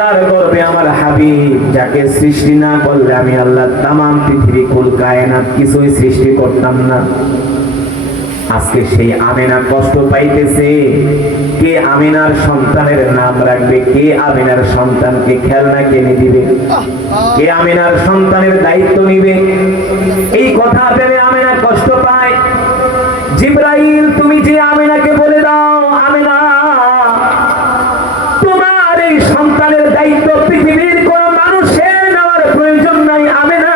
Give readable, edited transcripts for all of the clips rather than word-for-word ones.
যার গর্বে আমার হাবিব, যাকে সৃষ্টি না করলে আমি আল্লাহ তামাম পৃথিবী কুল কায়নাত কিছুই সৃষ্টি করতাম না। আজকে সেই আমিনা কষ্ট পাইতেছে। কে আমিনার সন্তানের নাম রাখবে? কে আমিনার সন্তানকে খেলনা কিনে দিবে? কে আমিনার সন্তানের দায়িত্ব নিবে? এই কথা ভেবে আমিনা কষ্ট পায়। জিবরাইল, তুমি যে আমিনাকে বলে দাও, আমিনা তোমার এই সন্তানের দায়িত্ব পৃথিবীর কোন মানুষের নেওয়ার প্রয়োজন নাই। আমিনা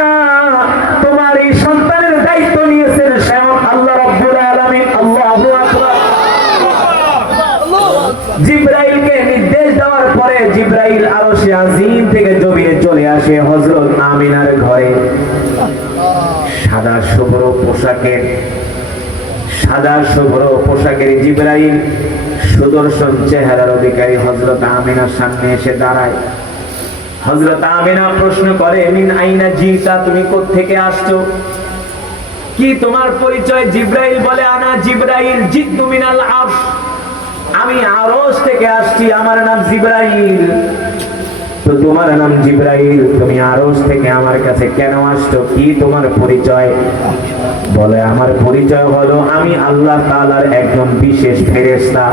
তোমার এই সন্তানের দায়িত্ব নিয়েছেন স্বয়ং আল্লাহ রাব্বুল আলামিন। আল্লাহু আকবার। জিবরাইলকে নির্দেশ দেওয়ার পরে জিবরাইল আরশে আজিম থেকে জমিনে চলে আসে হযরত আমিনার ঘরে। সাদা শুভ্র পোশাকের জিবরাইল সুদর্শন চেহারার অধিকারী হযরত আমিনার সামনে এসে দাঁড়ায়। হযরত আমিনা প্রশ্ন করে, মিন আইনা জিতা, তুমি কোত্থেকে আসছো? কি তোমার পরিচয়? জিবরাইল বলে, আনা জিবরাইল জিতু মিনাল আরশ, আমি আরশ থেকে আসছি, আমার নাম জিবরাইল। তো তোমার নাম জিবরাইল, তুমি আরশ থেকে আমার কাছে কেন আসছো? কি তোমার পরিচয়? বলে, আমার পরিচয় হলো আমি আল্লাহ তাআলার একজন বিশেষ ফেরেশতা।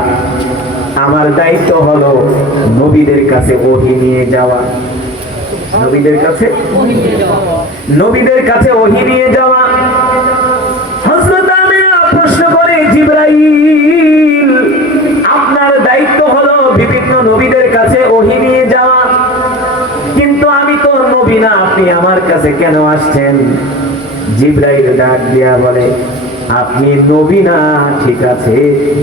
আমার দায়িত্ব হলো নবীদের কাছে ওহী নিয়ে যাওয়া। নবীদের কাছে ওহী নিয়ে যাওয়া। হযরত আমিনা প্রশ্ন করে, জিবরাইল, আপনার দায়িত্ব হলো বিভিন্ন নবীদের কাছে ওহী নিয়ে যাওয়া, কিন্তু আমি তো নবী না, আপনি আমার কাছে কেন আসছেন? জিবরাইল ডাক দিয়া বলে, আপনি নবী না ঠিক আছে,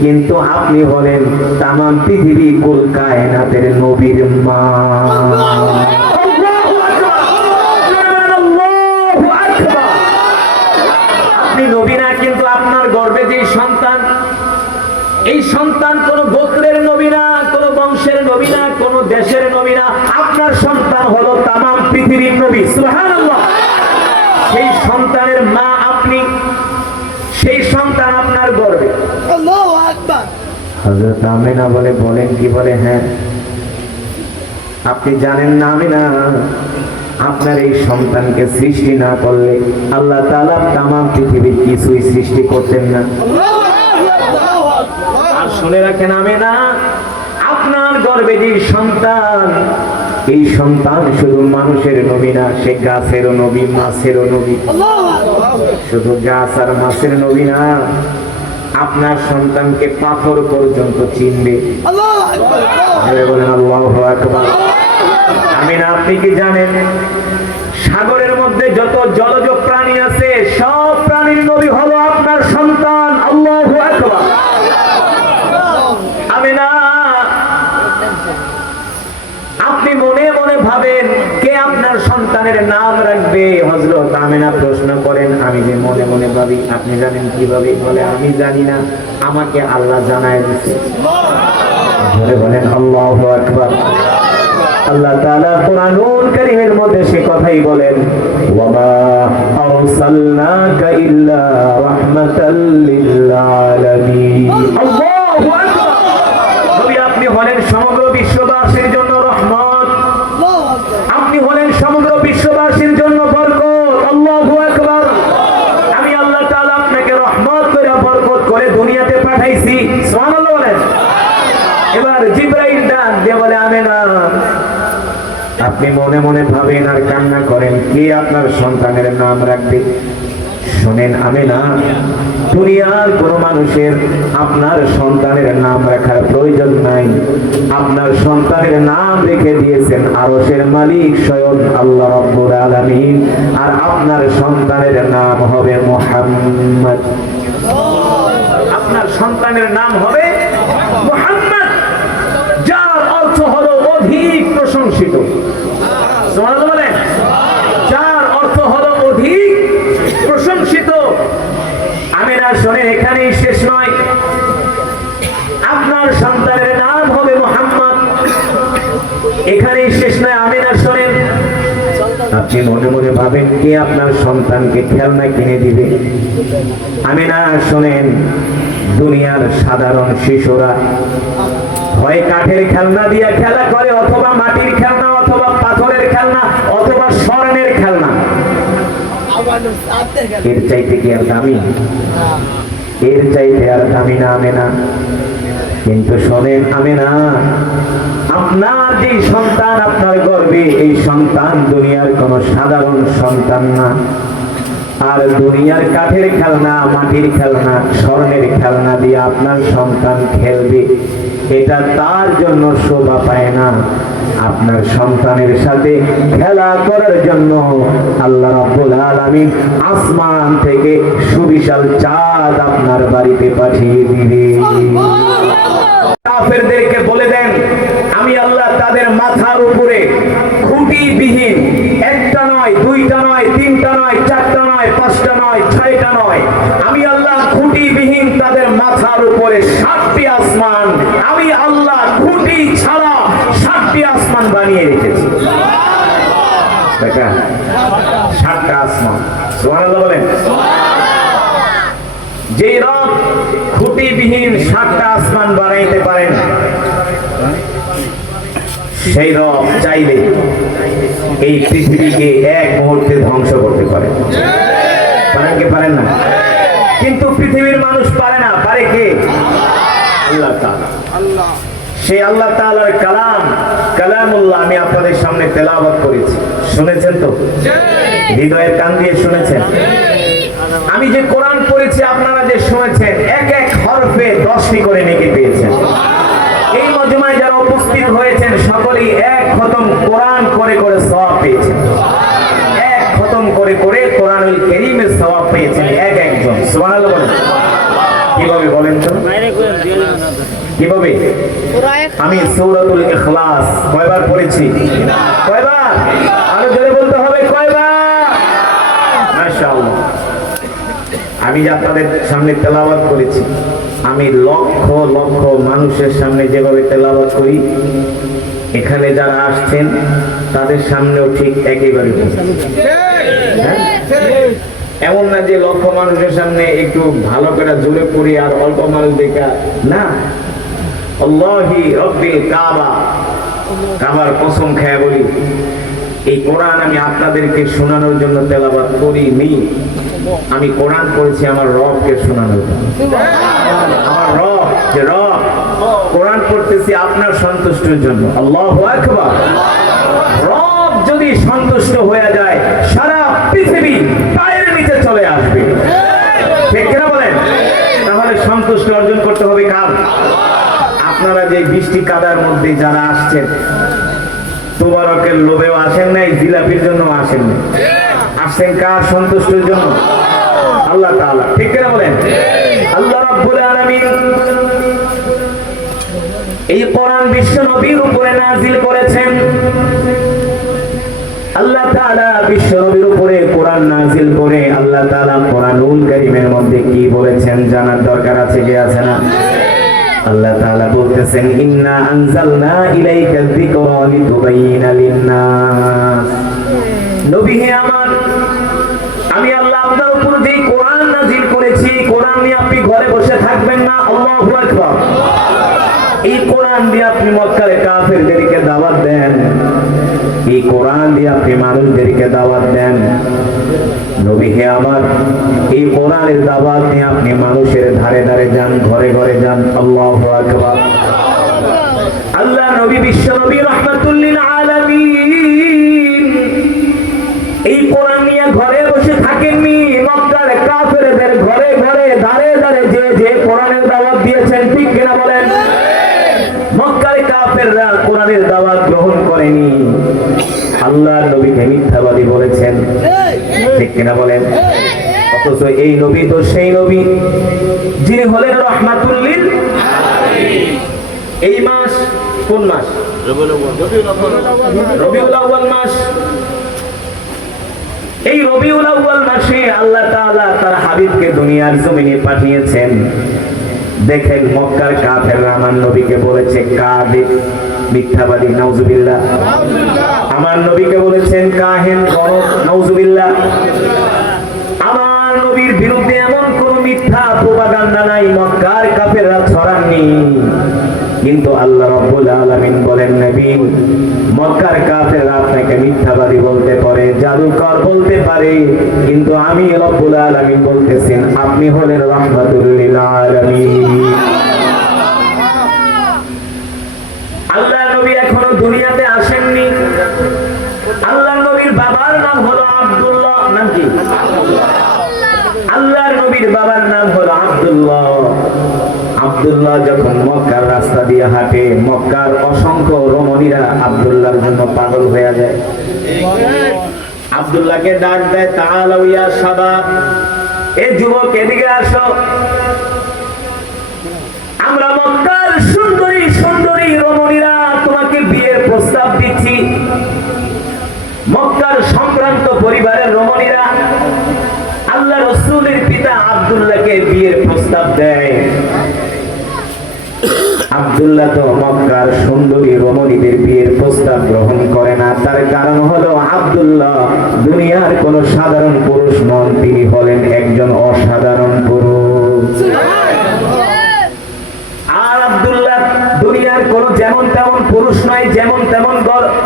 কিন্তু আপনি হলেন তামাম পৃথিবী কুল কায়নাতের নবীর মা। আপনি নবী না, কিন্তু আপনার গর্ভে যে সন্তান, এই সন্তান কোন গোত্রের নবী না, কোন বংশের নবী না, কোন দেশের নবী না, আপনার সন্তান হলো তামাম পৃথিবীর নবী। সুবহানাল্লাহ। সেই সন্তানের মা আপনি, সেই সন্তান আপনার গর্ভে। আল্লাহু আকবার। হযরত আমিনা বলে, বলেন কি? বলে, হ্যাঁ। আপনি জানেন না আমিনা, আপনার এই সন্তানকে সৃষ্টি না করলে আল্লাহ তাআলা তামাম পৃথিবীর কিছুই সৃষ্টি করতেন না। আর শুনে রাখেন আমিনা, আপনার গর্ভে যে সন্তান, এই সন্তান শুধু মানুষের নবী না, সে গাছেরও নবী, মাছেরও নবী। শুধু গাছ আর মাছের নবী না, আপনার সন্তানকে পাথর পর্যন্ত চিনবে। বলেন আল্লাহু আকবার। আমিনা, আপনি কি জানেন সাগরের মধ্যে যত জলজ প্রাণী আছে সব প্রাণীর নবী হলো আপনার সন্তান। আল্লাহু আকবার। আমিনা, আপনি মনে মনে ভাবেন কে আপনার সন্তানের নাম রাখবে? হযরত আমিনা প্রশ্ন করেন, আমি যে মনে মনে ভাবি, আপনি জানেন কিভাবে? বলে, আমি জানি না, আমাকে আল্লাহ জানায় দিয়েছে। বলেন আল্লাহু আকবার। আল্লাহ তাআলা কুরআনুল কারীমের মধ্যে সে কথাই বলেন, ওয়া মা আরসালনাকা ইল্লা রাহমাতাল লিল আলামিন। আল্লাহু আকবার। নবী, আপনি হলেন সমগ্র বিশ্ববাসীর জন্য রহমত, আপনি হলেন সমগ্র বিশ্ববাসীর জন্য বরকত। আল্লাহু আকবার। আমি আল্লাহ তাআলা আপনাকে রহমত করে বরকত করে দুনিয়াতে পাঠাইছি। সুবহানাল্লাহ বলেন। এবার জিবরাইল ডাক দিয়ে বলে, আমিনা, আপনি মনে মনে ভাবেন আর কান্না করেন কে আপনার সন্তানের নাম রাখবে? শুনেন আমিনা, দুনিয়ার কোন মানুষের আপনার সন্তানের নাম রাখার প্রয়োজন নাই। আপনার সন্তানের নাম রেখে দিয়েছেন আরশের মালিক স্বয়ং আল্লাহ রাব্বুল আলামিন। আর আপনার সন্তানের নাম হবে মুহাম্মদ। আপনার সন্তানের নাম হবে মুহাম্মদ, যার অর্থ হলো অধিক প্রশংসিত। সুবহানাল্লাহ বলেন। যার অর্থ হলো অধিক প্রশংসিত। আমিনা, শুনে এখানেই শেষ নয়, আপনার সন্তানের নাম হবে মুহাম্মদ। এখানেই শেষ নয়। আমিনা, শুনেন, আপনি মনে মনে ভাবেন কে আপনার সন্তানকে খেলনা কিনে দিবে? আমিনা, শুনেন, দুনিয়ার সাধারণ শিশুরা হয় কাঠের খেলনা দিয়ে খেলা করে অথবা মাটির খেলনা এর চাইতে কি আর দামি? এর চাইতে আর দামি না আমেনা? কিন্তু শোনেন আমেনা, আপনার যে সন্তান আপনার গর্ভে, এই সন্তান দুনিয়ার কোন সাধারণ সন্তান না। আর দুনিয়ার কাঠের খেলনা, মাটির খেলনা, স্বর্ণের খেলনা দিয়ে আপনার সন্তান খেলবে, এটা তার জন্য শোভা পায় না। আপনার সন্তানের সাথে খেলা করার জন্য আল্লাহ রাব্বুল আলামিন আসমান থেকে সুবিশাল চাঁদ আপনার বাড়িতে পাঠিয়ে দিবে। কাফেরদেরকে বলে দেন, আমি আল্লাহ তাদের মাথার উপরে খুঁটিবিহীন, একটা নয়, দুইটা নয়, তিনটা নয়, চারটা নয়, পাঁচটা নয়, ছয়টা নয়, আমি আল্লাহ খুঁটিবিহীন তাদের মাথার উপরে 7টি আসমান, আমি আল্লাহ খুঁটি ছাড়া 7টি আসমান বানিয়ে রেখেছি। দেখা 7টা আসমান, সুবহানাল্লাহ বলেন। যে রব খুঁটিবিহীন 7টা আসমান বানাইতে পারেন, সেই রব চাইলে এই পৃথিবীকে এক মুহূর্তে ধ্বংস করতে পারেন। পারেন কি পারেন না? কিন্তু পৃথিবীর মানুষ পারে না। পারে কে? আল্লাহ তাআলা। সেই আল্লাহ তাআলার কালাম, কালামুল্লাহ আমি আপনাদের সামনে তেলাওয়াত করেছি, শুনেছেন তো? হৃদয়ের কান দিয়ে শুনেছেন? আমি যে কোরআন পড়েছি, আপনারা যে শুনেছেন, এক এক হরফে 10টি করে নেকি পেয়েছেন। এই মজমায় যারা উপস্থিত হয়েছেন সকলেই এক খতম কোরআন করে করে সওয়াব পেয়েছেন। এক খতম করে করে কোরআনুল কারীমের সওয়াব পেয়েছেন এক একজন। সুবহানাল্লাহ বলেন। কিভাবে বলেন তো? কিভাবে? আমি সূরাতুল ইখলাস কয়বার পড়েছি? কয়বার? আরো জোরে বলতে হবে, কয়বার? মাশাআল্লাহ। আমি যে আপনাদের সামনে তেলাওয়াত করেছি, আমি লক্ষ লক্ষ মানুষের সামনে যেভাবে তেলাওয়াত করি, এখানে যারা আসছেন তাদের সামনেও ঠিক একইভাবে এমন না যে লক্ষ মানুষের সামনে একটু ভালো করে জোরে পড়ি আর অল্প মানুষ দেখা না। আল্লাহি রব্বিল কাবা, কাবার কসম খেয়ে বলি, এই কোরআন আমি আপনাদেরকে শোনানোর জন্য তেলাওয়াত করিনি। আমি কোরআন পড়েছি আমার রবকে শোনানোর জন্য। আমার রব, যে রব, কোরআন পড়তেছি আপনার সন্তুষ্টির জন্য। আল্লাহু আকবার। রব যদি সন্তুষ্ট হয়ে যায়, সারা পৃথিবী পায়ের নিচে চলে আসবে। ঠিক কিনা বলেন? তাহলে সন্তুষ্টি অর্জন করতে হবে কার? আপনারা যে বৃষ্টি কাদার মধ্যে যারা আসছেন, তোবারকের লোভেও আসেন নাই, জিলাপির জন্য আসেন নাই, আসছেন কার সন্তুষ্টির জন্য? আল্লাহ তাআলা। ঠিক কিনা বলেন? আল্লাহ রাব্বুল আলামিন এই কোরআন বিশ্ব নবীর উপরে নাযিল করেছেন। আল্লাহ তাআলা বিশ্ব নবীর উপরে কোরআন নাযিল করে আল্লাহ তাআলা কোরআনুল কারীমের মধ্যে কি বলেছেন জানার দরকার আছে কি আছে না? আল্লাহ তাআলা বলতেছেন, ইন্না আনজালনা ইলাইকা যিকরা লিতুবাইয়িনা লিন-নাস। নবী হে আমার, আমি আল্লাহ আপনার উপর যে কোরআন নাযিল করেছি, কোরআন নিয়ে আপনি ঘরে বসে থাকবেন না। আল্লাহু আকবার। এই কোরআন দিয়ে আপনি মক্কার কাফেরদেরকে দাওয়াত দেন, এই কোরআন দিয়ে আপনি মানুষদেরকে দাওয়াত দেন। নবী হে আমার, এই কোরআনের দাওয়াত নিয়ে আপনি মানুষের ধারে ধারে যান, ঘরে ঘরে যান। আল্লাহু আকবার। আল্লাহ নবী বিশ্ব নবী রাহমাতুল লিল আলামিন এই কোরআন নিয়ে ঘরে বসে থাকেননি, মক্কার কাফেরদের ঘরে ঘরে ধারে ধারে যে যে কোরআনের দাওয়াত দিয়েছেন। ঠিক কিনা বলেন? মক্কার কাফেররা কোরআনের দাওয়াত গ্রহণ করেনি, আল্লাহ নবীকে মিথ্যাবাদী বলেছেন। ঠিক কিনা বলেন? অথচ এই নবী তো সেই নবী যিনি হলেন রাহমাতুল লিল আলামিন। এই মাস কোন মাস? রবিউল আউয়াল মাস। এই রবিউল আউয়াল মাসে আল্লাহ তাআলা তার হাবিবকে দুনিয়ার জমিনে পাঠিয়েছেন। দেখেন মক্কার কাফেররা আমার নবীকে বলেছে কাযিব, মিথ্যাবাদী, নাউজুবিল্লাহ। আমার নবীকে বলেছেন কাহিন, গণক, নাউজুবিল্লাহ। আমার নবীর বিরুদ্ধে এমন কোন মিথ্যা প্রপাগান্ডা নাই মক্কার কাফেররা ছড়াননি। কিন্তু আল্লাহ রাব্বুল আলামিন বলেন, নবী, মক্কার কাফেররা আপনাকে মিথ্যাবাদী বলতে পারে, জাদুকর বলতে পারে, কিন্তু আমি রাব্বুল আলামিন বলতেছেন আপনি হলেন রাহমাতুল লিল আলামিন। আল্লাহ নবী এখনো দুনিয়াতে আসেননি। আল্লাহ নবীর বাবার নাম হলো আব্দুল্লাহ। নাম কি? আল্লাহর নবীর বাবার নাম হলো আব্দুল্লাহ। আব্দুল্লাহ যখন মক্কার রাস্তা দিয়ে হাঁটে, মক্কার অসংখ্য রমণীরা আব্দুল্লাহর জন্য পাগল হয়ে যায়। আব্দুল্লাহকে ডাক দেয়, তাআলাউ ইয়া শাবাব, এ যুবক এদিকে আসো, আমরা মক্কার সুন্দরী সুন্দরী রমণীরা তোমাকে বিয়ের প্রস্তাব দিচ্ছি। মক্কার সম্ভ্রান্ত পরিবারের রমণীরা আল্লাহ রাসূলের পিতা আব্দুল্লাহকে বিয়ের প্রস্তাব দেয়। আব্দুল্লাহ তো মক্কার সুন্দরী রমণীদের বিয়ের প্রস্তাব গ্রহণ করে না। তার কারণ হলো আব্দুল্লাহ দুনিয়ার কোন সাধারণ পুরুষ নন, তিনি হলেন একজন অসাধারণ পুরুষ। আর আব্দুল্লাহ দুনিয়ার কোন যেমন তেমন পুরুষ নয়, যেমন তেমন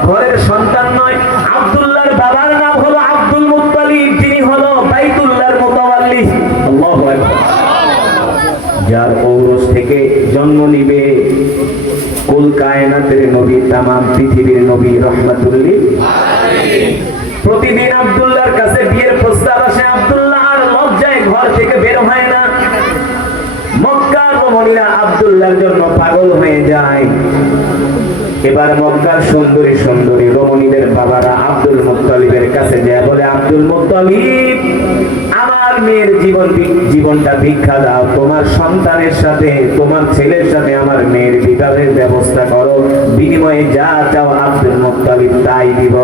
ঘরের সন্তান নয়। আব্দুল্লাহর বাবার নাম হলো আব্দুল মুত্তালিব, তিনি হলো বাইতুল্লাহর মুতাওয়াল্লি। আল্লাহু আকবার। যার ঔরস থেকে জন্ম নিবে কুল কায়নাতের নবী, তামাম পৃথিবীর নবী রাহমাতুল লিল আলামিন। প্রতিদিন আব্দুল্লাহর কাছে বিয়ের প্রস্তাব আসে। আব্দুল্লাহ আর লজ্জায় ঘর থেকে বের হয় না। মক্কার রমণীরা আব্দুল্লাহর জন্য পাগল হয়ে যায়। এবার মক্কার সুন্দরী সুন্দরী রমণীদের বাবারা আব্দুল মুত্তালিবের কাছে যায়, বলে, আব্দুল মুত্তালিব, আমার মেয়ের জীবনটা ভিক্ষা দাও, তোমার সন্তানের সাথে, তোমার ছেলের সাথে আমার মেয়ের বিবাহের ব্যবস্থা করো, বিনিময়ে যা চাও আব্দুল মুত্তালিব তাই দিব।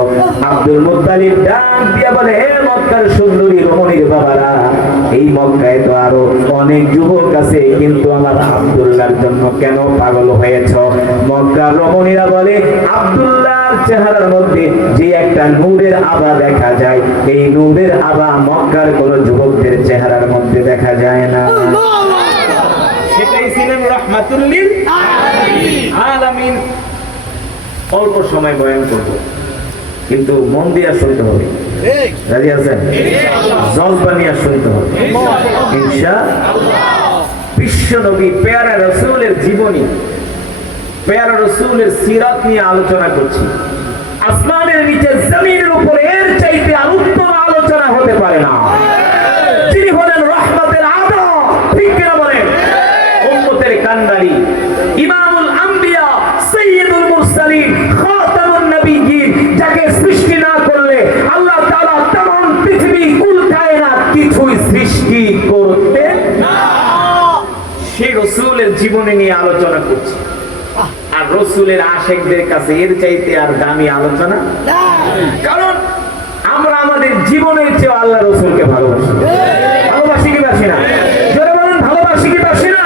আব্দুল মুত্তালিব ডাক দিয়ে বলে, হে মক্কার সুন্দরী রমণীর বাবারা, এই মক্কায় তো আরো অনেক যুবক আছে, কিন্তু আমার আব্দুল্লাহর জন্য কেন পাগল হয়েছ? মক্কার রমণীরা বলে, আব্দুল্লাহর চেহারার মধ্যে যে একটা নূরের আভা দেখা যায়, এই নূরের আভা মক্কার কোন যুবকদের চেহারার মধ্যে দেখা যায় না। সেটাই ছিলেন রাহমাতুল লিল আলামিন। অল্প সময় বয়ান করব, কিন্তু মন দিয়ে শুনতে হবে। রাজি আছেন? জলপা নিয়ে শুনতে হবে ইনশাআল্লাহ। বিশ্ব নবী পেয়ারা রাসূলের জীবনী, পেয়ারা রাসূলের সিরাত নিয়ে আলোচনা করছি। আসমানের নিচে জমিনের উপরে এর চাইতে আর উত্তম আলোচনা হতে পারে না। তিনি হলেন রহমতের আদা, ঠিক কিনা বলেন? উম্মতের কান্ডারি, ইমামুল আম্বিয়া, সাইয়্যিদুল মুরসালিন, খাতামুন নবিয়্যিন, যাকে সৃষ্টি না করলে আল্লাহ তাআলা तमाम পৃথিবী কুল কায়নাত কিছুই সৃষ্টি করতেন না। সেই রাসূলের জীবনী নিয়ে আলোচনা করছি। আর রাসূলের আশিকদের কাছে এর চাইতে আর দামি আলোচনা না। কারণ আমরা আমাদের জীবনের চেয়ে আল্লাহ রাসূলকে ভালোবাসি। ভালোবাসি কি বাসি না? জোরে বলুন, ভালোবাসি কি বাসি না?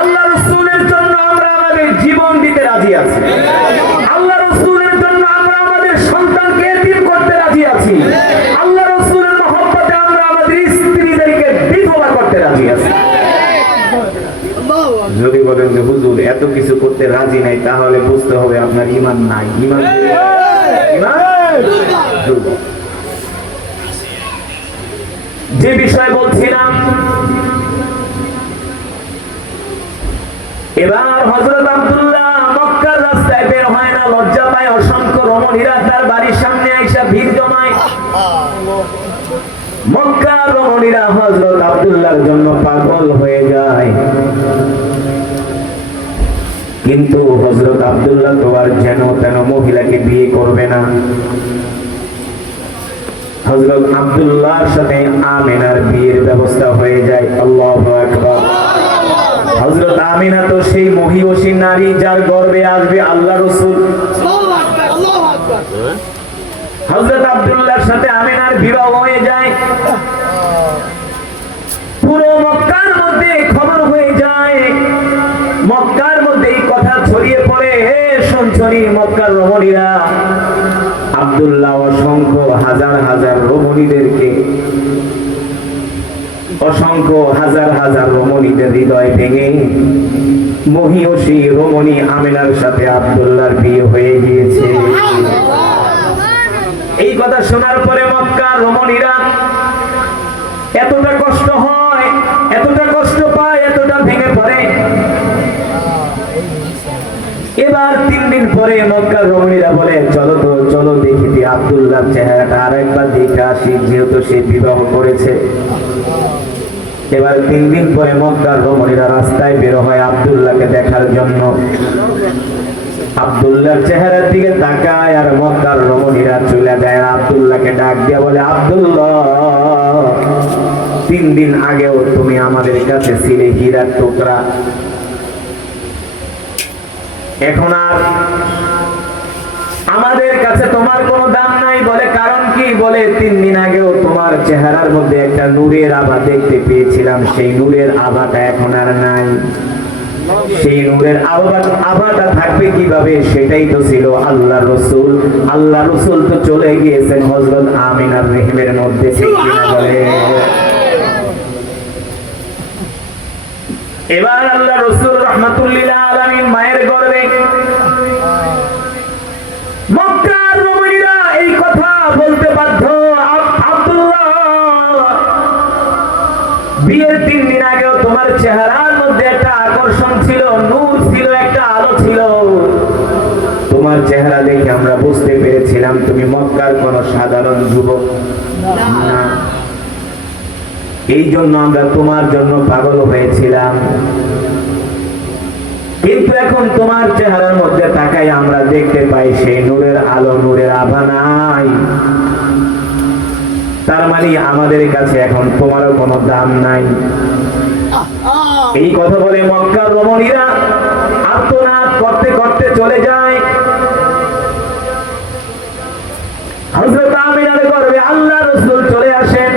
আল্লাহ রাসূলের জন্য আমরা আমাদের জীবন দিতে রাজি আছি। আল্লাহ রাসূলের জন্য আমরা আমাদের সন্তানকে এতিম করতে রাজি আছি। আল্লাহ রাসূলের মহব্বতে আমরা আমাদের স্ত্রীদেরকে বিধবা করতে রাজি আছি। যদি বলেন যে হুজুর এত কিছু করতে রাজি নাই, তাহলে বুঝতে হবে আপনার ঈমান নাই। ঈমান যে বিষয় বলছিলাম, এবার হযরত আব্দুল্লাহ মক্কার রাস্তায় বের হয় না, লজ্জা পায়। অসংখ্য রমণীরা তার বাড়ির সামনে আইসা ভিড় জমায়। মক্কার রমণীরা হযরত আব্দুল্লাহর জন্য পাগল হয়ে যায়। কিন্তু হযরত আব্দুল্লাহ তো আর যেন তেন মহিলাকে বিয়ে করবে না। হযরত আব্দুল্লাহর সাথে আমিনার বিয়ের ব্যবস্থা হয়ে যায়। আল্লাহু আকবার। হযরত আমিনা তো সেই মহিয়সী নারী, যার গর্ভে আসবে আল্লাহ রাসূল। আল্লাহু আকবার। হযরত আব্দুল্লাহর সাথে আমিনার বিবাহ হয়ে যায়। পুরো মক্কার মধ্যে খবর হয়ে যায়। মক্কার মধ্যে এই কথা ছড়িয়ে পড়ে, হে শুনছনি মক্কার রমণীরা, আব্দুল্লাহ অসংখ্য হাজার হাজার রমণীদেরকে, অসংখ্য হাজার হাজার রমণীদের হৃদয় ভেঙে মহিষী রমণী আমিনার সাথে আব্দুল্লাহর বিয়ে হয়ে গিয়েছে। এই কথা শোনার পরে মক্কার রমণীরা এতটা কষ্ট হয়, এতটা কষ্ট পায়, এতটা ভেঙে পড়ে। এবার 3 দিন পরে মক্কার রমণীরা বলে, চলো তো, চলো দেখি দি আব্দুল্লাহর চেহারাটা আরেকবার দেখে আসি, যেহেতু সে বিবাহ করেছে। এবার 3 দিন পরে মক্কার রমণীরা রাস্তায় বের হয় আব্দুল্লাহকে দেখার জন্য। আব্দুল্লাহর চেহারার দিকে তাকায় আর মক্কার রমণীরা চলে যায়। আব্দুল্লাহকে ডাক দিয়ে বলে, আব্দুল্লাহ, 3 দিন আগেও তুমি আমাদের কাছে ছিলে হীরার টুকরা, এখন আর আমাদের কাছে তোমার কোনো দাম নাই। বলে, কারণ কি? বলে, 3 দিন আগেও তোমার চেহারার মধ্যে একটা নূরের আভা দেখতে পেয়েছিলাম, সেই নূরের আভাটা এখন আর নাই। সেই নূরের আভাটা থাকবে কিভাবে? সেটাই তো ছিল আল্লাহ রসুল। আল্লাহ রসুল তো চলে গিয়েছেন হযরত আমিনার রহিমের মধ্যে, ঠিক কিনা বলে? এবার আল্লাহ রসুল রাহমাতুল্লিল আলামিন মায়ের গর্ভে। মক্কার রমণীরা এই কথা বলতে বাধ্য। আব্দুল্লাহ, বিয়ের 3 দিন আগেও তোমার চেহারার মধ্যে একটা আকর্ষণ ছিল, নূর ছিল, একটা আলো ছিল। তোমার চেহারা দেখে আমরা বুঝতে পেরেছিলাম তুমি মক্কার কোনো সাধারণ যুবক না। এই জন্য আমরা তোমার জন্য পাগল হয়েছিলাম। কিন্তু এখন তোমার চেহারার মধ্যে তাকাই আমরা দেখতে পাই সেই নূরের আলো, নূরের আভা নাই। তার মানে আমাদের কাছে এখন তোমারও কোনো দাম নাই। এই কথা বলে মক্কার রমণীরা আর্তনাদ করতে করতে চলে যায়। হযরত আমিনার গর্ভে আল্লাহ রাসূল চলে আসেন।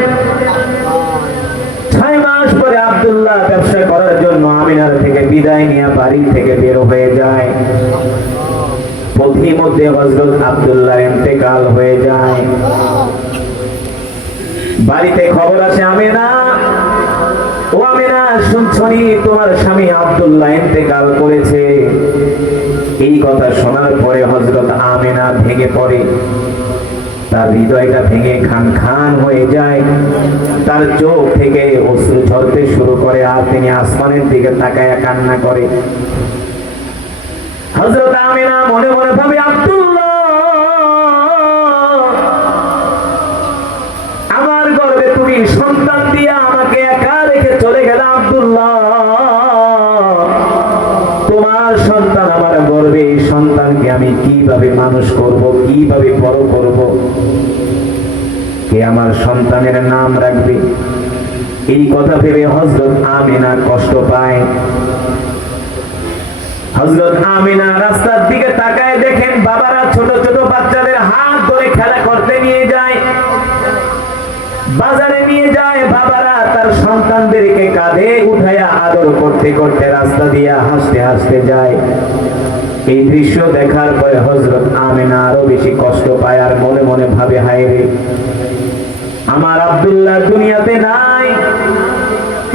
6 মাস পরে আব্দুল্লাহ ব্যবসা করার জন্য আমিনার থেকে বিদায় নিয়ে বাড়ি থেকে বের হয়ে যায়। পথিমধ্যে হযরত আব্দুল্লাহর ইন্তেকাল হয়ে যায়। বাড়িতে খবর আসে, আমিনা, ও আমিনা, শুনছনি তোমার স্বামী আব্দুল্লাহ ইন্তেকাল করেছে। এই কথা শোনার পরে হযরত আমিনা ভেঙে পড়ে, তার হৃদয়টা ভেঙে খান খান হয়ে যায়। তার চোখ থেকে অশ্রু ঝরতে শুরু করে আর তিনি আসমানের দিকে তাকায়া কান্না করে। হযরত আমিনা মনে মনে ভাবে, আব্দুল্লাহ, আমার গর্ভে তুমি সন্তান দিয়া আমাকে একা রেখে চলে গেলে। আব্দুল্লাহ, তোমার সন্তান আমার গর্ভে, এই সন্তানকে আমি কিভাবে মানুষ করব, কিভাবে বড় করব, কে আমার সন্তানের নাম রাখবে? এই কথা ভেবে হযরত আমিনা কষ্ট পায়। হযরত আমিনা রাস্তার দিকে তাকায়, দেখেন বাবারা ছোট ছোট বাচ্চাদের হাত ধরে খেলা করতে নিয়ে যায়, বাজারে নিয়ে যায়। বাবারা তার সন্তানদেরকে কাঁধে উঠায়া আদর করতে করতে রাস্তা দিয়ে হাসতে হাসতে যায়। এই দৃশ্য দেখার পরে হযরত আমিনা আরো বেশি কষ্ট পায় আর মনে মনে ভাবে, হায় রে, আমার আব্দুল্লাহ দুনিয়াতে নাই,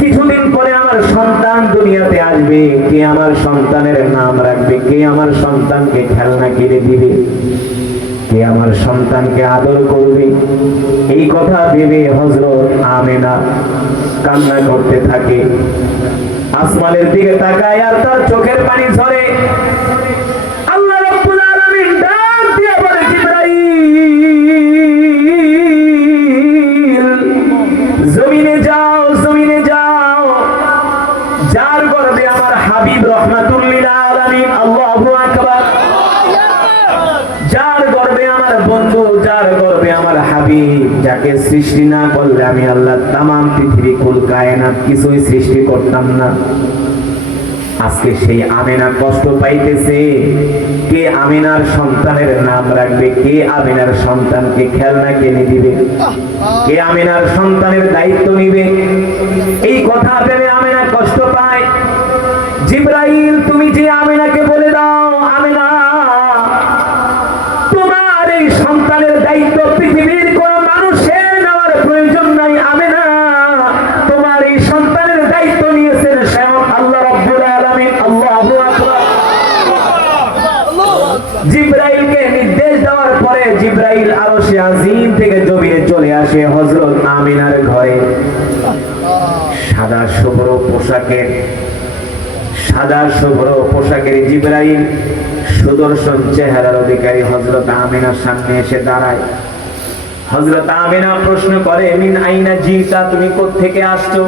কিছুদিন পরে আমার সন্তান দুনিয়াতে আসবে, কে আমার সন্তানের নাম রাখবে, কে আমার সন্তানকে খেলনা কিনে দিবে, কে আমার সন্তানকে আদর করবে? এই কথা ভেবে হযরত আমিনা কান্না করতে থাকে। আসমানের দিকে তাকায় আর তার চোখের পানি ঝরে। আল্লাহ রাব্বুল আলামিন ডাক দিয়ে বলে, জিবরাইল, জমিনে যাও, জমিনে যাও, যার গর্ভে আমার হাবিব রাহমাতুল্লিল আলামিন, আল্লাহু আকবার, যার গর্ভে আমার বন্ধু, যার গর্ভে আমার হাবিব, যাকে সৃষ্টি না করলে আমি আল্লাহ তামাম পৃথিবী কুল কায়নাত কিছুই সৃষ্টি করতাম না। আজকে সেই আমিনা কষ্ট পাইতেছে, কে আমিনার সন্তানের নাম রাখবে, কে আমিনার সন্তানকে খেলনা কিনে দিবে, কে আমিনার সন্তানের দায়িত্ব নিবে? এই কথা ভেবে আমিনা কষ্ট পায়। জিবরাইল, তুমি যে আমিনাকে বলে দাও, আমিনা, তোমার এই সন্তানের দায়িত্ব পৃথিবীর কোন মানুষের নেওয়ার প্রয়োজন নাই। আমিনা, তোমার এই সন্তানের দায়িত্ব নিয়েছেন স্বয়ং আল্লাহ রাব্বুল আলামিন, আল্লাহু জিবরাইলকে নির্দেশ দেওয়ার পরে জিবরাইল আরশে আজিম থেকে জমিনে চলে আসে হযরত আমিনার ঘরে। সাদা শুভ্র পোশাকের জিবরাইল সুদর্শন চেহারার অধিকারী হযরত আমিনার সামনে এসে দাঁড়ায়। হযরত আমিনা প্রশ্ন করে, মিন আইনা জিতা, তুমি কোত্থেকে আসছো,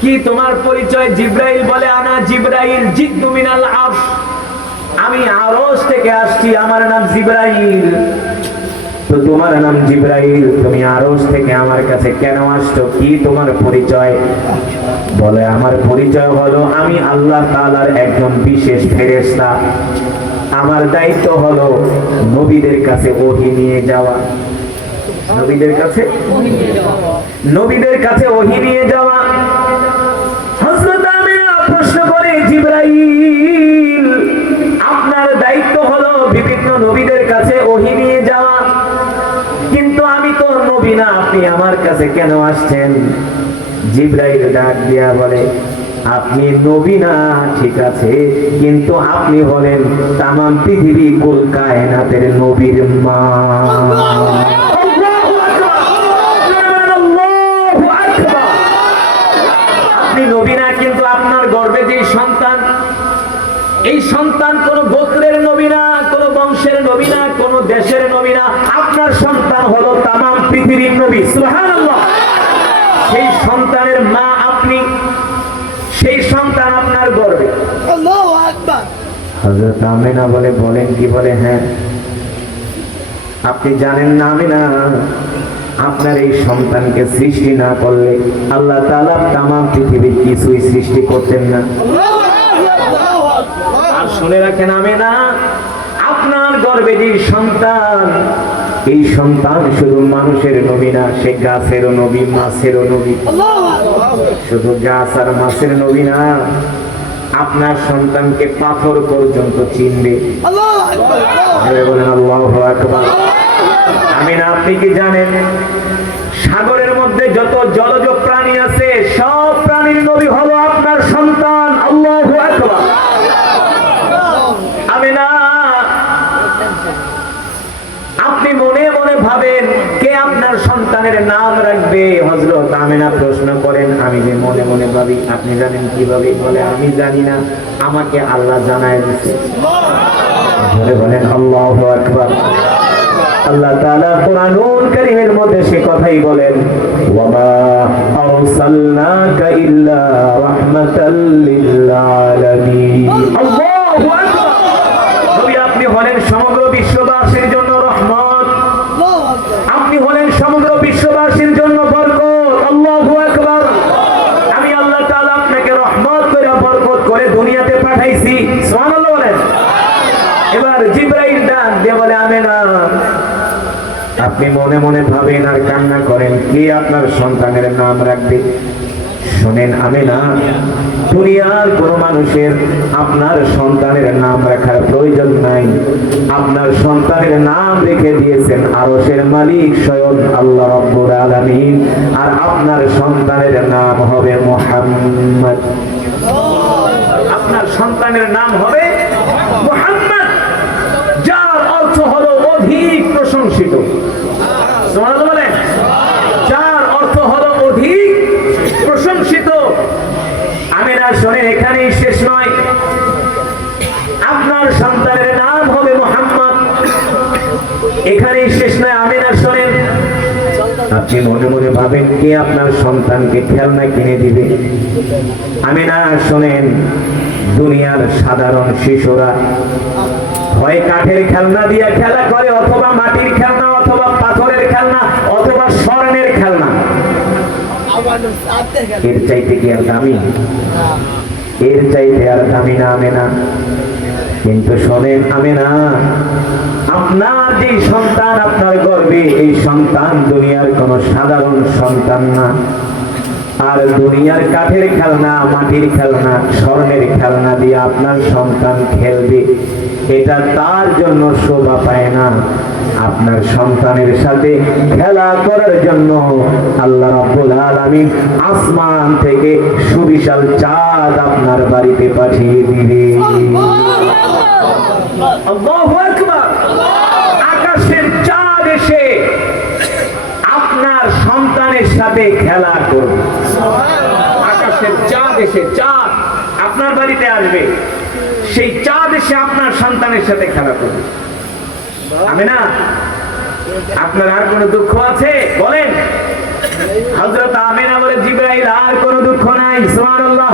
কি তোমার পরিচয়? জিবরাইল বলে, আনা জিবরাইল জিতু মিনাল আরশ, আমি আরশ থেকে আসছি, আমার নাম জিবরাইল। তো তোমার নাম জিবরাইল, তুমি আরশ থেকে আমার কাছে কেন আসছো, কি তোমার পরিচয়? বলে, আমার পরিচয় হলো আমি আল্লাহ তাআলার একজন বিশেষ ফেরেশতা, আমার দায়িত্ব হলো নবীদের কাছে ওহী নিয়ে যাওয়া। নবীদের কাছে ওহী নিয়ে যাওয়া। হযরত আমিনা প্রশ্ন করে, জিবরাইল আপনার দায়িত্ব হলো বিভিন্ন নবীদের কাছে ওহী নিয়ে যাওয়া, কিন্তু আমি তো নবী না, আপনি আমার কাছে কেন আসছেন? জিবরাইল ডাক দিয়া বলে, আপনি নবী না ঠিক আছে, কিন্তু আপনি হলেন তামাম পৃথিবী কুল কায়নাতের নবীর মা। আপনি নবী না, কিন্তু আপনার গর্ভে যে সন্তান, এই সন্তান কোন গোত্রের নবী না, কোন বংশের নবী না, কোন দেশের নবী না, আপনার সন্তান হলো তামাম পৃথিবীর নবী। সুবহানাল্লাহ। সেই সন্তানের মা আপনি, সেই সন্তান আপনার গর্ভে। আল্লাহু আকবার। হযরত আমিনা বলে, বলেন কি? বলে, হ্যাঁ। আপনি জানেন না আমিনা, আপনার এই সন্তানকে সৃষ্টি না করলে আল্লাহ তাআলা তামাম পৃথিবীর কিছুই সৃষ্টি করতেন না। আর শুনে রাখেন আমিনা, আপনার গর্ভে যে সন্তান, এই সন্তান শুধু মানুষের নবী না, সে গাছেরও নবী, মাছেরও নবী। শুধু গাছ আর মাছের নবী না, আপনার সন্তানকে পাথর পর্যন্ত চিনবে। বলেন আল্লাহু আকবার। আমিনা, আপনি কি জানেন সাগরের মধ্যে যত জলজ প্রাণী আছে সব প্রাণীর নবী হলো আপনার সন্তান। আল্লাহু আকবার। আমিনা, আপনি মনে মনে ভাবেন কে আপনার সন্তানের নাম রাখবে? হযরত আমিনা প্রশ্ন করেন, আমি যে মনে মনে ভাবি, আপনি জানেন কিভাবে? বলে, আমি জানি না, আমাকে আল্লাহ জানায় দিয়েছে। বলেন আল্লাহু আকবার। আল্লাহ তাআলা কুরআনুল কারীমের মধ্যে সে কথাই বলেন, ওয়া মা আরসালনাকা ইল্লা রাহমাতাল লিল আলামিন। আল্লাহু আকবার। নবী আপনি হলেন সমগ্র বিশ্ববাসীর জন্য রহমত, আপনি হলেন সমগ্র বিশ্ববাসীর জন্য বরকত। আল্লাহু আকবার। আমি আল্লাহ তাআলা আপনাকে রহমত করে বরকত করে দুনিয়াতে পাঠাইছি। সুবহানাল্লাহ বলেন। এবার জিবরাইল ডাক দিয়ে বলে, আমিনা, আপনি মনে মনে ভাবেন আর কান্না করেন কে আপনার সন্তানের নাম রাখবে। শুনেন আমিনা, দুনিয়ার কোন মানুষের আপনার সন্তানের নাম রাখার প্রয়োজন নাই। আপনার সন্তানের নাম রেখে দিয়েছেন আরশের মালিক স্বয়ং আল্লাহ রাব্বুল আলামিন। আর আপনার সন্তানের নাম হবে মুহাম্মদ। আপনার সন্তানের নাম হবে মুহাম্মদ, যার অর্থ হলো অধিক প্রশংসিত। সুবহানাল্লাহ বলেন। যার অর্থ হলো অধিক প্রশংসিত। আমিনা শোনেন, এখানেই শেষ নয়, আপনার সন্তানের নাম হবে মুহাম্মদ। এখানেই শেষ নয়। আমিনা শোনেন, আপনি মনে মনে ভাবেন কে আপনার সন্তানকে খেলনা কিনে দিবে। আমিনা শোনেন, দুনিয়ার সাধারণ শিশুরা হয় কাঠের খেলনা দিয়ে খেলা করে, অথবা মাটির খেলনা, অথবা পাথরের খেলনা, অথবা স্বর্ণের খেলনা। এর চাইতে কি আর দামি? এর চাইতে আর দামি না আমিনা। কিন্তু শোনেন আমিনা, আপনার যে সন্তান আপনার গর্ভে, এই সন্তান দুনিয়ার কোন সাধারণ সন্তান না। আর দুনিয়ার কাঠের খেলনা, মাটির খেলনা, স্বর্ণের খেলনা দিয়ে আপনার সন্তান খেলবে, এটা তার জন্য শোভা পায় না। আপনার সন্তানের সাথে খেলা করার জন্য আল্লাহ রাব্বুল আলামিন আসমান থেকে সুবিশাল চাঁদ আপনার বাড়িতে পাঠিয়ে দিবে। আল্লাহ এসে চাঁদ আপনার বাড়িতে আসবে, সেই চাঁদ এসে আপনার সন্তানের সাথে খেলা করবে। আমিনা, আপনার আর কোনো দুঃখ আছে বলেন? হযরত আমিনা বলে, জিবরাইল আর কোনো দুঃখ নাই। সুবহানাল্লাহ।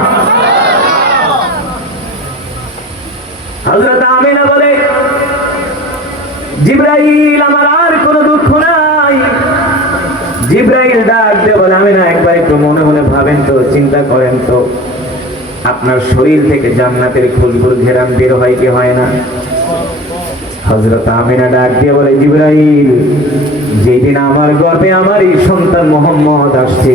হযরত আমিনা বলে, জিবরাইল আমার আর কোনো দুঃখ নাই। জিবরাইল ডাক দিয়ে বলে, আমিনা একবার একটু মনে মনে ভাবেন তো, চিন্তা করেন তো, আপনার শরীর থেকে জান্নাতের খুশবুর ঘেরান বের হয় কি হয় না? হযরত আমিনা ডাক দিয়ে বলে, জিবরাইল, যেদিন আমার গর্ভে আমার এই সন্তান মুহাম্মদ আসছে,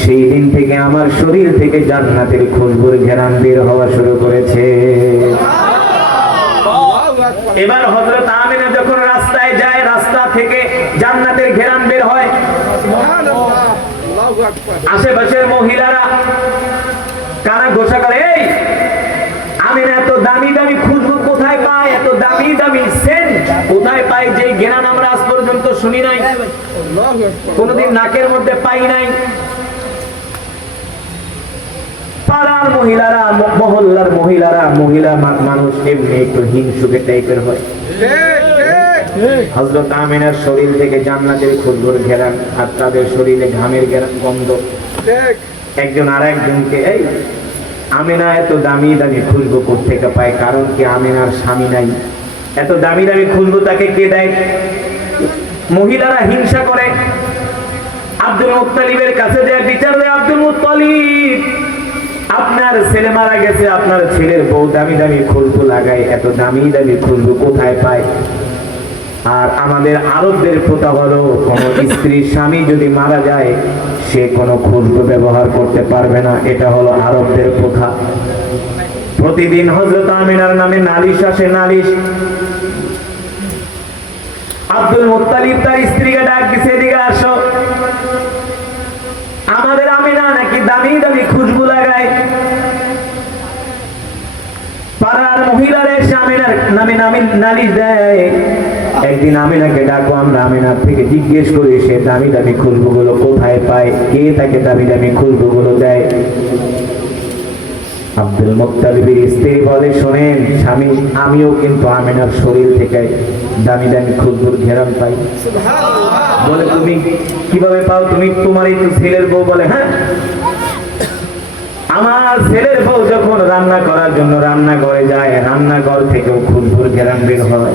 সেই দিন থেকে আমার শরীর থেকে জান্নাতের খুশবুর ঘেরান বের হওয়া শুরু করেছে। এবার হযরত আমিনা যখন রাস্তায় যায়, রাস্তা থেকে জান্নাতের ঘেরান বের হয়। আশেপাশের মহিলারা কানা ঘোষা করে, এই আমিনা এত দামি দামি খুশবু কোথায় পায়, এত দামি দামি সেন্ট কোথায় পায়, যে ঘেরান আমরা আজ পর্যন্ত শুনি নাই, কোনদিন নাকের মধ্যে পাই নাই। পাড়ার মহিলারা, মহল্লার মহিলারা, মহিলা মানুষ এমনি একটু হিংসুকে টাইপের হয়। হযরত আমিনার শরীর থেকে জান্নাতের খুশবুর ঘেরান আর তাদের শরীরে ঘামের গন্ধ একজন আর একজনকে, এই আমিনা এত দামি দামি খুশবু কোত্থেকে পায়, কারণ কি আমিনার স্বামী নাই, এত দামি দামি খুশবু তাকে কে দেয়? মহিলারা হিংসা করে। আব্দুল মুত্তালিবের কাছে যায়, বিচার দেয়, আব্দুল মুত্তালিব, আপনার ছেলে মারা গেছে, আপনার ছেলের বউ দামি দামি খুশবু লাগায়, এত দামি দামি খুশবু কোথায় পায়? আর আমাদের আরবদের প্রথা হলো, কোন স্ত্রীর স্বামী যদি মারা যায়, সে কোনো খুশবু ব্যবহার করতে পারবে না। এটা হলো আরবদের প্রথা। প্রতিদিন হযরত আমিনার নামে নালিশ আসে, নালিশ। আব্দুল মুত্তালিব তার স্ত্রীকে ডাক দিছে, এদিকে আসো, আমাদের আমিনা নাকি দামি দামি খুশবু লাগায়। পাড়ার মহিলারা এসে আমিনার নামে নালিশ দেয়। একদিন আমিনাকে ডাকো, আমরা আমিনার থেকে জিজ্ঞেস করি সে দামি দামি খুশবুগুলো কোথায় পায়, কে তাকে দামি দামি খুশবুগুলো দেয়। আব্দুল মুত্তালিবের স্ত্রী বলে, শোনেন স্বামী, আমিও কিন্তু আমিনার শরীর থেকে দামি দামি খুশবুর ঘেরান পাই। বলে, তুমি কিভাবে পাও? তুমি তোমারই তো ছেলের বউ। বলে, হ্যাঁ, আমার ছেলের বউ যখন রান্না করার জন্য রান্নাঘরে যায়, রান্নাঘর থেকেও খুশবুর ঘেরান বের হয়।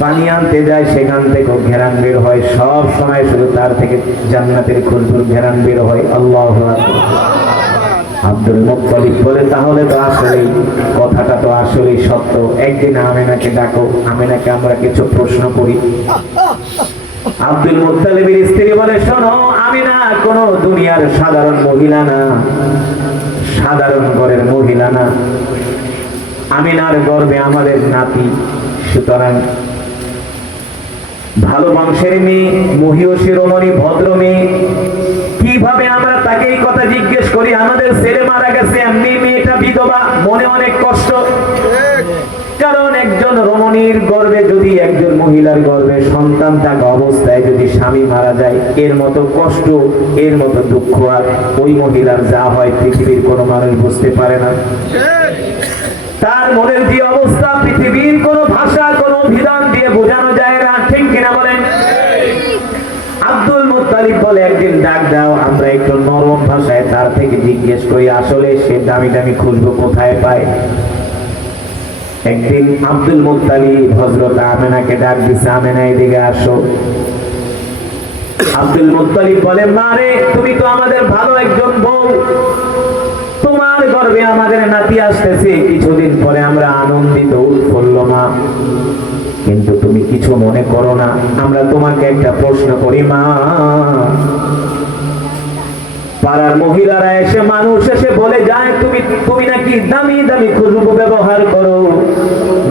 পানি আনতে যায়, সেখান থেকেও ঘেরান বের হয়। সব সময় শুধু তার থেকে জান্নাতের খুশবুর ঘেরান বের হয়। আল্লাহু আকবার। আব্দুল মুত্তালিব বলে, তাহলে তো আসলে কথাটা তো আসলেই সত্য। একদিন আমিনাকে ডাকো, আমিনাকে আমরা কিছু প্রশ্ন করি। আব্দুল মুত্তালিবের স্ত্রী বলে, শোনো, আমিনা কোনো দুনিয়ার সাধারণ মহিলা না, সাধারণ ঘরের মহিলা না। আমিনার গর্ভে আমাদের নাতি, সুতরাং ভালো বংশের মেয়ে, মহীয় শিরোমণি, ভদ্র মেয়ে। কিভাবে আমরা তাকে এই কথা জিজ্ঞেস করি? আমাদের ছেলে মারা গেছে, এমনি মেয়েটা বিধবা, মনে অনেক কষ্ট। কারণ একজন রমণীর গর্ভে, যদি একজন মহিলার গর্ভে সন্তান থাকা অবস্থায় যদি স্বামী মারা যায়, এর মতো কষ্ট, এর মতো দুঃখ আর ওই মহিলার যা হয় পৃথিবীর কোনো মানুষ বুঝতে পারে না। তার মনের যে অবস্থা, পৃথিবীর কোনো ভাষা, কোনো বিধান দিয়ে বোঝানো যায় না। ঠিক কিনা বলেন? আব্দুল মুত্তালিব বলে, একদিন ডাক দাও, আমরা একটু নরম ভাষায় তার থেকে জিজ্ঞেস করি আসলে সে দামি দামি খুশবু কোথায় পায়। একদিন আব্দুল মুত্তালিব হযরত আমিনাকে ডাক দিছে, আমিনা এদিকে আসো। আব্দুল মুত্তালিব বলে, মা রে, তুমি তো আমাদের ভালো একজন বউ, তোমার গর্ভে আমাদের নাতি আসতেছে, কিছুদিন পরে আমরা আনন্দিত উৎফুল্ল মা, কিন্তু তুমি কিছু মনে করো না, আমরা তোমাকে একটা প্রশ্ন করি মা। পাড়ার মহিলারা এসে, মানুষ এসে বলে যায়, তুমি নাকি দামি দামি খুশবু ব্যবহার করো।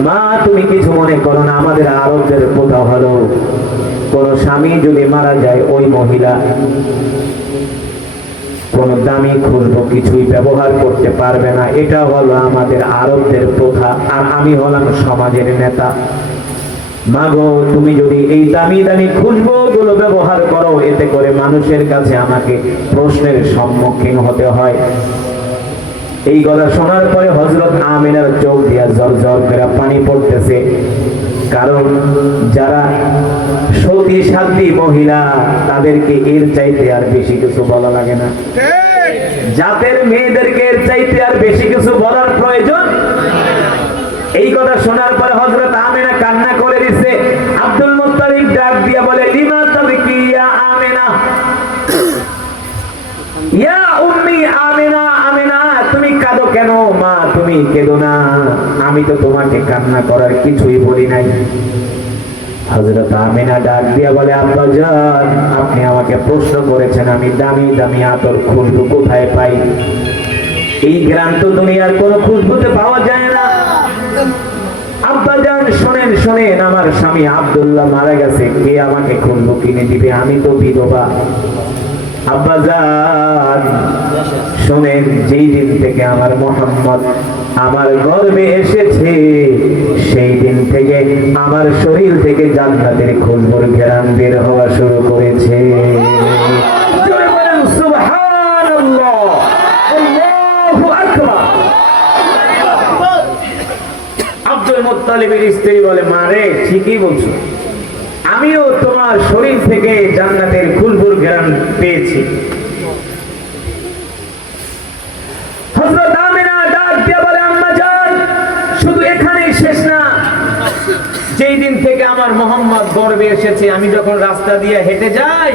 মা, তুমি কিছু মনে করো না, আমাদের আরবদের প্রথা হলো, কোন স্বামী যদি মারা যায়, ওই মহিলা কোন দামি খুশবু কিছুই ব্যবহার করতে পারবে না। এটা হলো আমাদের আরবদের প্রথা। আর আমি হলাম সমাজের নেতা, মাগো তুমি যদি এই দামি দামি খুশবু গুলো ব্যবহার করো, এতে করে মানুষের কাছে আমাকে প্রশ্নের সম্মুখীন হতে হয়। এই কথা শোনার পরে হযরত আমিনার চোখ দিয়া জল জল করে পানি পড়তেছে। কারণ যারা সতী সাধ্বী মহিলা তাদেরকে এর চাইতে আর বেশি কিছু বলা লাগে না। জাতের মেয়েদেরকে এর চাইতে আর বেশি কিছু বলার প্রয়োজন। এই কথা শোনার পরে হযরত আমিনা কান্না করে দিচ্ছে। আব্দুল মুত্তালিব ডাক দিয়া বলে, লিমা তাবকি ইয়া আমিনা, ইয়া উম্মি আমিনা, আমিনা তুমি কাঁদো কেন? মা তুমি কেঁদো না, আমি তো তোমাকে কান্না করার কিছুই বলি নাই। হযরত আমিনা ডাক দিয়া বলে, আব্বাজান আপনি আমাকে প্রশ্ন করেছেন আমি দামি দামি আতর খুশবু কোথায় পাই? এই গ্রাম তো দুনিয়ার কোনো খুশবুতে পাওয়া যায় না। আব্বাজান শোনেন শোনেন, আমার স্বামী আব্দুল্লাহ মারা গেছে, কে আমাকে খুশবু কিনে দিবে? আমি তো বিধবা। আব্বাজান শোনেন, যেই দিন থেকে আমার মুহাম্মদ আমার গর্ভে এসেছে সেই দিন থেকে আমার শরীর থেকে জান্নাতের খুশবুর ঘ্রাণ বের হওয়া শুরু করেছে। সুবহানাল্লাহ, আল্লাহু আকবার। আব্দুল মুত্তালিবের স্ত্রী বলে, মারে ঠিকই বলছো, আমিও তোমার শরীর থেকে জান্নাতের খুশবুর ঘ্রাণ পেয়েছি। হযরত আমিনা ডাক দিয়ে বলে, আম্মা জান শুধু এখানেই শেষ না, যেই দিন থেকে আমার মুহাম্মদ গর্ভে এসেছে আমি যখন রাস্তা দিয়ে হেঁটে যাই,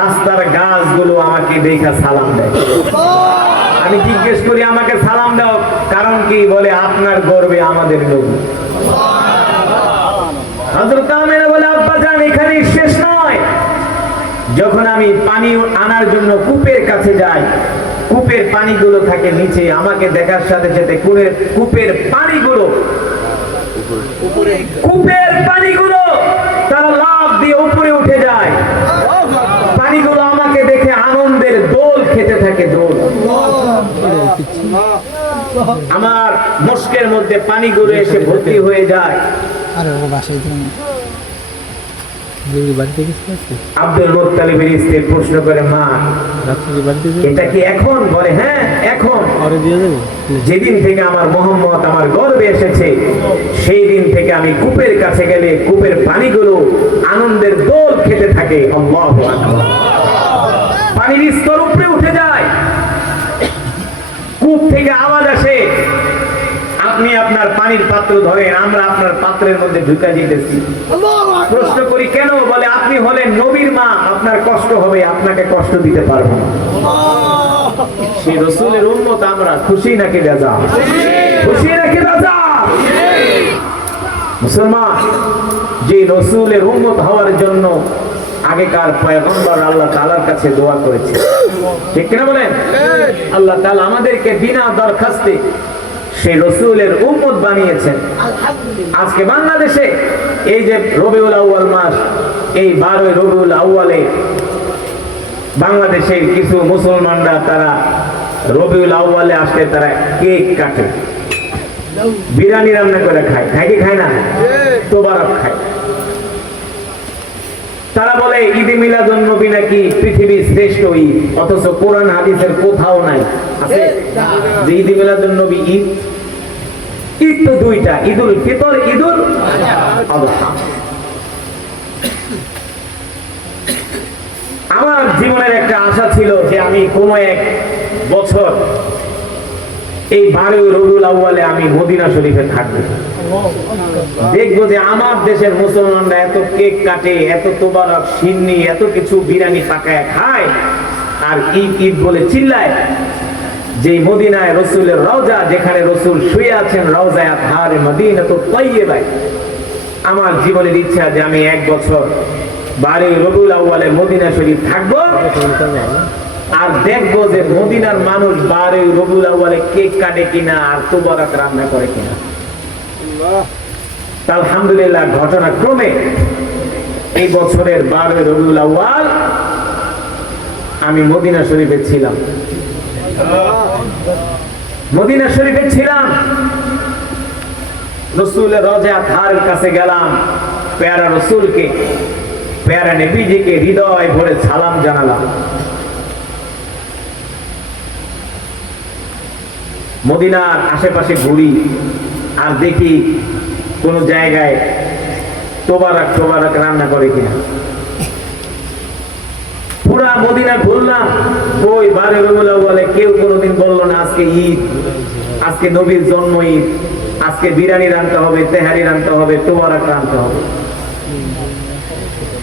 রাস্তার গাছগুলো আমাকে দেখা সালাম দেয়। আমি জিজ্ঞেস করি, আমাকে সালাম দাও কারণ কি? বলে, আপনার গর্ভে আমাদের নবী। হযরত আমিনা বলে, আব্বা জান এখানেই শেষ নয়, যখন আমি পানি আনার জন্য কূপের কাছে যাই, কূপের পানিগুলো থাকে নিচে, আমাকে দেখার সাথে সাথে কূপের পানিগুলো তারা লাফ দিয়ে উপরে উঠে যায়। পানিগুলো আমাকে দেখে আনন্দের দোল খেতে থাকে, দোল। আমার মস্কের মধ্যে পানিগুলো এসে ভর্তি হয়ে যায়। আব্দুল মুত্তালিবের স্ত্রী প্রশ্ন করে, মা এটা কি এখন? বলে, হ্যাঁ এখন। যেদিন থেকে আমার মুহাম্মদ আমার গর্ভে এসেছে সেই দিন থেকে আমি কূপের কাছে গেলে কূপের পানিগুলো আনন্দের দোল খেতে থাকে। আল্লাহু আকবার। পানির স্তর উপরে উঠে যায়, কূপ থেকে আওয়াজ আসে, আপনি আপনার পানির পাত্র ধরেন, আমরা আপনার পাত্রের মধ্যে ঢুকা দিতেছি। প্রশ্ন করি, কেন? বলে, আপনি হলেন নবীর মা, আপনার কষ্ট হবে, আপনাকে কষ্ট দিতে পারবো না। সেই রাসূলের উম্মত আমরা, খুশি নাকি বেজা? খুশি নাকি বেজা? মুসলমান, যে রাসূলের উম্মত হওয়ার জন্য আগেকার পয়গম্বর আল্লাহ তাআলার কাছে দোয়া করেছে, ঠিক কিনা বলেন? আল্লাহ তাআলা আমাদেরকে বিনা দরখাস্তে সেই রাসূলের উম্মত বানিয়েছেন। আজকে বাংলাদেশে এই যে রবিউল আউয়াল মাস, এই 12 রবিউল আউয়ালে বাংলাদেশের কিছু মুসলমানরা তারা রবিউল আউয়ালে আসলে তারা কেক কাটে, বিরিয়ানি রান্না করে খায়, খায় কি খায় না? তোবারক খায়। তারা বলে ঈদে মিলাদুন নবী নাকি পৃথিবীর শ্রেষ্ঠ ঈদ, অথচ কোরআন হাদিসের কোথাও নাই আছে যে ঈদে মিলাদুন নবী ঈদ। ঈদ তো দুইটা, ঈদুল ফিতর, ঈদুল আযহা। আমার জীবনের একটা আশা ছিল যে আমি কোনো এক বছর এই 12 রবিউল আউয়ালে আমি মদিনা শরীফে থাকবো, দেখবো যে আমার দেশের মুসলমানরা এত কেক কাটে, এত তোবারক, সিন্নি, এত কিছু বিরিয়ানি পাকায় খায়, আর ঈদ ঈদ বলে চিল্লায়। যে মদিনায় রাসূলের রওজা, যেখানে রাসূল শুয়ে আছেন, রওজায়ে আতহারে মদিনাতুত তাইয়্যিবায়। আমার জীবনের ইচ্ছা যে আমি এক বছর 12 রবিউল আউয়ালে মদিনা শরীফ থাকবো, আর দেখবো যে মদিনার মানুষ 12 রবিউল আউয়ালে কেক কাটে কিনা আর তোবারক রান্না করে কিনা। আলহামদুলিল্লাহ, ঘটনাক্রমে এই বছরের 12 রবিউল আউয়াল আমি মদিনা শরীফে ছিলাম। মদিনা শরীফে ছিলাম, রসুলের রোজা ধারের কাছে গেলাম, প্যারা রসুলকে, প্যারা নবীজিকে হৃদয় ভরে সালাম জানালাম। মদিনার আশেপাশে ঘুরি আর দেখি কোন জায়গায় তোবারক তোবারক রান্না করে কিনা। পুরা মদিনা ঘুরলাম, ওই বারে বলে কেউ কোনোদিন বললো না আজকে ঈদ, আজকে নবীর জন্ম ঈদ, আজকে বিরিয়ানি রান্না হবে, তেহারি রান্না হবে, তোবারক রান্না হবে।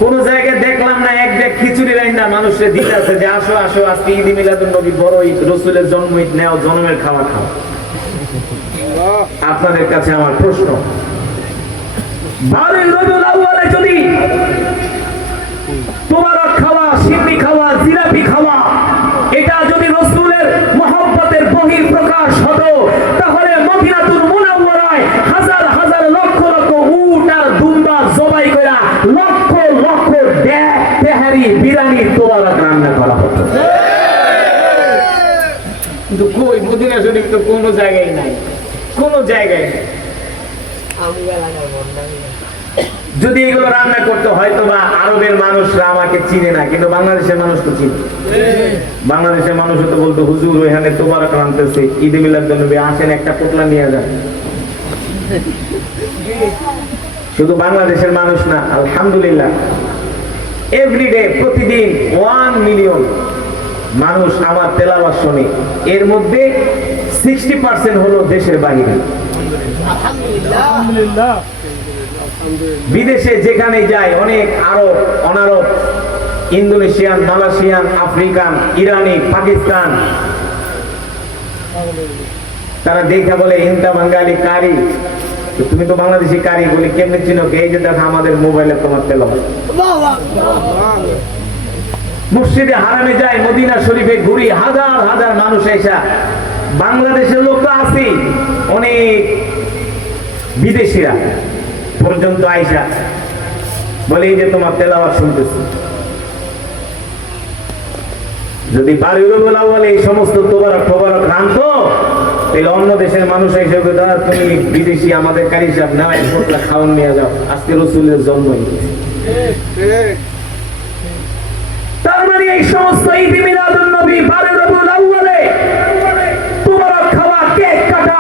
কোন জায়গায় দেখলাম না এক ব্যাগ খিচুড়ি রান্না মানুষের দিতে আছে যে আসো আসো আজকে ঈদ মিলাদুন নবী, বড় ঈদ, রসুলের জন্ম ঈদ, নেও জন্মের খাওয়া খাও। আপনাদের কাছে আমার প্রশ্ন, যদি তোবারক খাওয়া, সিন্নি খাওয়া, জিলাপি খাওয়া এটা যদি রসুলের মহব্বতের বহির প্রকাশ হতো, তাহলে মদিনাতুল মুনাওয়ারায় হাজার হাজার লক্ষ লক্ষ উট আর দুম্বা জবাই করা লক্ষ লক্ষ তেহারি বিরিয়ানি তোবারক রান্না করা হতো। কিন্তু কই মদিনা শরীফ তো কোনো জায়গায় নাই, কোনো জায়গায় নাই। যদি এগুলো রান্না করতে হয়তো বা আরবের মানুষরা আমাকে চিনে না, কিন্তু বাংলাদেশের মানুষ তো চিনে। বাংলাদেশের মানুষ তো বলতো হুজুর ওইখানে তোবারক রান্নতেছে, ঈদ মিলাদুন নবী, আসেন একটা পোটলা নিয়ে যান। শুধু বাংলাদেশের মানুষ না, আলহামদুলিল্লাহ এভরিডে প্রতিদিন 1 মিলিয়ন মানুষ আমার তেলাওয়াত শুনে, এর মধ্যে 60% হলো দেশের বাইরে। আলহামদুলিল্লাহ। বিদেশে যেখানে যায় অনেক আরব, অনারব, ইন্দোনেশিয়ান, মালয়েশিয়ান, আফ্রিকান, ইরানি, পাকিস্তান, তারা দেখা বলে ইনকা বাঙালি কারি, তুমি তো বাংলাদেশি কারি, বলি কেমনে চিনো? এই যে দেখো আমাদের মোবাইলে তোমার তেলাওয়াত। মসজিদে হারামে যায়, মদিনা শরীফে ঘুরি, হাজার হাজার মানুষ এসা, বাংলাদেশের লোক তো আছে, অনেক বিদেশিরা পর্যন্ত আইসা বলে এই যে তোমার তেলাওয়াত শুনতেছি। যদি বাড়িওয়ালা বলে এই সমস্ত তোবারক তোবারক রানতো, তাহলে অন্য দেশের মানুষ হিসেবে তুমি বিদেশি আমাদের কারি সাহেব না, এক পোটলা খাওয়ান নিয়ে যাও, আজকে রসুলের জন্ম। তার মানে এই সমস্ত ঈদ মিলাদুন নবী, বারে রবিউল আউয়ালে তোবারক খাওয়া, কেক কাটা,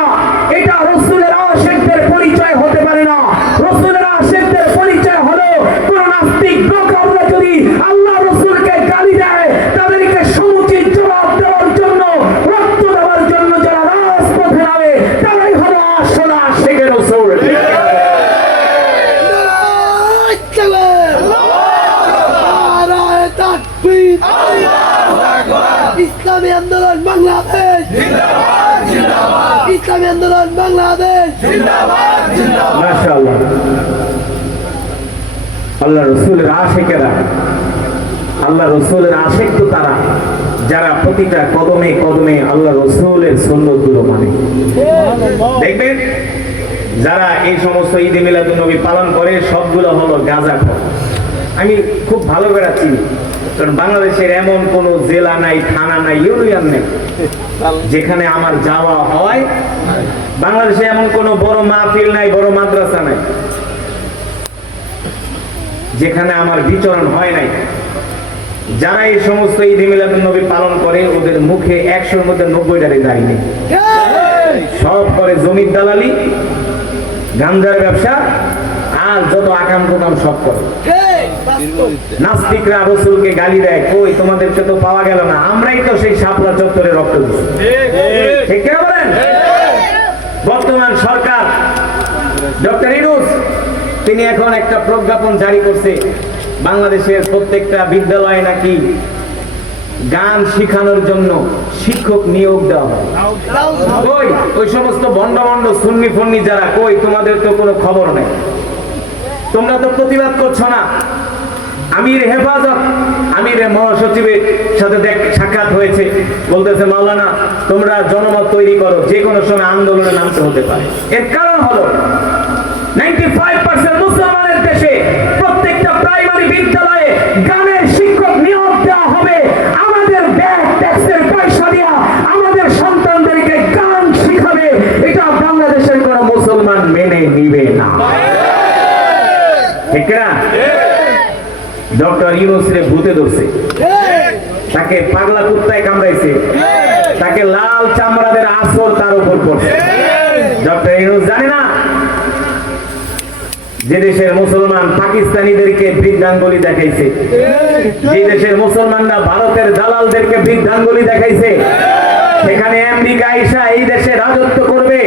এটা রসুলের আশিকদের পরিচয় হতে পারে না। রসুলের আশিকদের পরিচয় হলো কোন নাস্তিক ব্লগাররা যদি আল্লাহ রসুলকে গালি দেয়, তাদেরকে সমুচিত জবাব দেওয়ার জন্য, রক্ত দেওয়ার জন্য যারা রাজপথে নামে, তারাই হলো আসল আশিক রসুল। ইসলামী আন্দোলন বাংলাদেশ জিন্দাবাদ, জিন্দাবাদ। ইসলামী আন্দোলন বাংলাদেশ জিন্দাবাদ, জিন্দাবাদ। মাশাআল্লাহ। আল্লাহ রসুলের আশিকেরা, আল্লাহ রসুলের আশিক তো তারা যারা প্রতিটা কদমে কদমে আল্লাহ রসুলের সুন্নতগুলো মানে। দেখবেন যারা এই সমস্ত ঈদ মিলাদুন নবী পালন করে সবগুলো হলো গাঁজাখোর। আমি খুব ভালো করে চিনি, কারণ বাংলাদেশের এমন কোন জেলা নাই, থানা নাই, ইউনিয়ন নেই যেখানে আমার যাওয়া হয়। বাংলাদেশে এমন কোন বড় মাহফিল নাই, বড় মাদ্রাসা নাই যেখানে আমার বিচরণ হয় নাই। যারা এই সমস্ত ঈদ মিলাদুন নবী পালন করে ওদের মুখে 100-র মধ্যে 90টারই দাঁড়িয়ে নেই। সব করে জমির দালালি, গাঞ্জার ব্যবসা, আর যত আকাম কুকাম সব করে। নাস্তিকরা রসুলকে গালি দেয়, কই তোমাদেরকে তো পাওয়া গেল না, আমরাই তো সেই শাপলা চত্বরে রক্ত দিচ্ছি। ঠিক কি বলেন? বর্তমান সরকার ডক্টর ইউনূস তিনি এখন একটা প্রজ্ঞাপন জারি করছে, বাংলাদেশের প্রত্যেকটা বিদ্যালয়ে নাকি গান শিখানোর জন্য শিক্ষক নিয়োগ দেওয়া হয়। কই ওই সমস্ত ভণ্ড ভণ্ড সুন্নি ফন্নি যারা, কই তোমাদের তো কোনো খবর নেই, তোমরা তো প্রতিবাদ করছো না। আমির হেফাজত, আমির মহাসচিবের সাথে সাক্ষাৎ হয়েছে, বলতেছে মাওলানা তোমরা জনমত তৈরি করো, যে কোনো সময় আন্দোলনে নামতে হতে পারে। এর কারণ হলো 95% মুসলমানের দেশে প্রত্যেকটা প্রাইমারি বিদ্যালয়ে গানের শিক্ষক নিয়োগ দেওয়া হবে। আমাদের ব্যাগ ট্যাক্সের পয়সা দিয়া আমাদের সন্তানদেরকে গান শিখাবে, এটা বাংলাদেশের কোন মুসলমান মেনে নিবে ডক্টর ইউনূসরে ভূতে ধরছে, তাকে পাগলা কুত্তায় কামড়াইছে, তাকে লাল চামড়াদের আসর তার উপর পড়ছে। ডক্টর ইউনূস জানে না যে দেশের মুসলমান পাকিস্তানিদেরকে বৃদ্ধাঙ্গুলি দেখাইছে, যে দেশের মুসলমানরা ভারতের দালালদেরকে বৃদ্ধাঙ্গুলি দেখাইছে, সেখানে আমেরিকা আইসা এই দেশে রাজত্ব করবে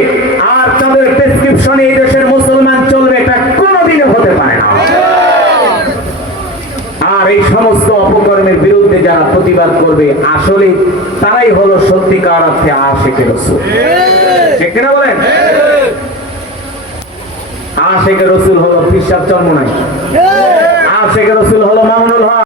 আর তাদের প্রেসক্রিপশনে এই দেশের মুসলমান চলবে, এটা কোনোদিনও হতে পারে না। আর এই সমস্ত অপকর্মের বিরুদ্ধে যারা প্রতিবাদ করবে আসলে তারাই হলো সত্যিকার অর্থে আশিকে রাসূল। ঠিক কিনা বলেন? আশিকে রাসূল হলো পীর সাহেব চরমোনাই, আশিকে রাসূল হলো মামুনুল হক।